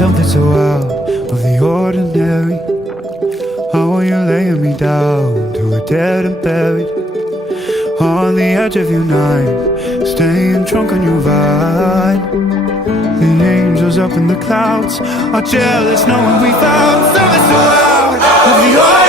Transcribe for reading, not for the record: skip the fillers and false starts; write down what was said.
something so out of the ordinary. How are you laying me down to a dead and buried on the edge of your night, staying drunk on your vine. The angels up in the clouds are jealous knowing we found something so out of the ordinary.